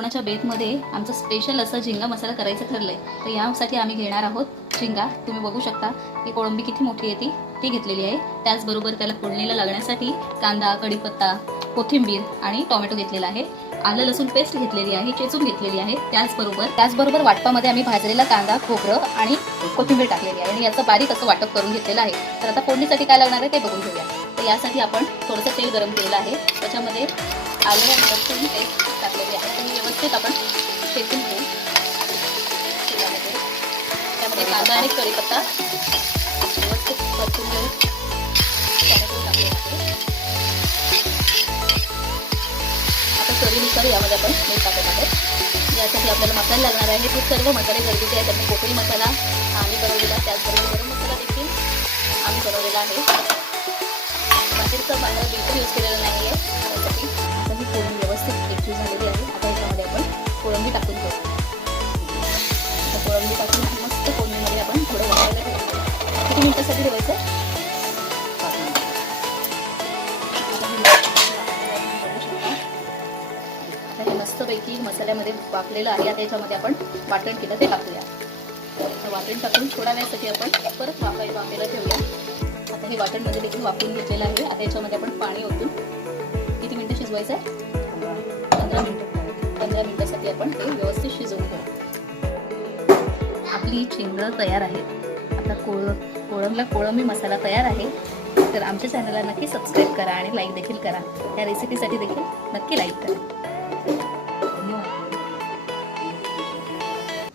कोणाच्या बेतमध्ये आमचं स्पेशल असं झिंगा मसाला करायचं ठरलंय। तर यासाठी आम्ही घेणार आहोत झिंगा। तुम्ही बघू शकता की कोळंबी किती मोठी आहे ती घेतलेली आहे। त्याचबरोबर त्याला फोडणीला लागण्यासाठी कांदा, कढीपत्ता, कोथिंबीर आणि टोमॅटो घेतलेला आहे। आलं लसूण पेस्ट घेतलेली आहे, चेचून घेतलेली आहे। त्याचबरोबर वाटपामध्ये आम्ही भाजलेला कांदा, खोबरं आणि कोथिंबीर टाकलेली आहे आणि याचं बारीक असं वाटप करून घेतलेलं आहे। तर आता फोडणीसाठी काय लागणार आहे ते बघून घेऊया। तर यासाठी आपण थोडंसं तेल गरम केलेलं आहे, त्याच्यामध्ये आलं आणि लसूण पेस्ट टाकलेली आहे आणि व्यवस्थित आपण शेकून घेऊ। त्यामध्ये कांदा आणि कढीपत्ता व्यवस्थित परतून घेऊ। टोमॅटो टाकलेला आहे। आता चवीनुसार यामध्ये आपण मीठ टाकत आहोत। यासाठी आपल्याला मसाले लागणार आहे। हे सर्व मसाले गरजेचे आहेत। त्यामध्ये कोकणी मसाला आम्ही बनवलेला, त्याचबरोबर गरम मसाला देखील आम्ही बनवलेला आहे। बाकीचा मसाला बिलकुल यूज केलेला नाही आहे। त्यासाठी आता ही फोडणी व्यवस्थित एकजीव झालेली आहे। आता याच्यामध्ये आपण कोळंबी टाकून घेऊ। आता कोळंबी टाकून मस्त फोडणीमध्ये आपण थोडं वाफायला ठेवू। किती मिनिटासाठी ठेवायचं? 5 मिनिटं। आता हे मस्तपैकी मसाल्यामध्ये वाफलेलं आहे। आता याच्यामध्ये आपण वाटण केलं ते टाकूया। वाटण टाकून थोड्या वेळासाठी आपण परत वाफायला ठेवूया। आता हे वाटणमध्ये देखील वाफवून घेतलेलं आहे। आता याच्यामध्ये आपण पाणी ओतून किती मिनिटं शिजवायचं आहे? 15 मिनिटं। 15 मिनिटासाठी आपण हे व्यवस्थित शिजवून घेऊ। आपली झिंगा तयार आहे। आता कोळंबी मसाला तयार आहे। तर आमच्या चॅनलला नक्की सबस्क्राईब करा आणि लाईक देखील करा। या रेसिपीसाठी देखील नक्की लाईक करा।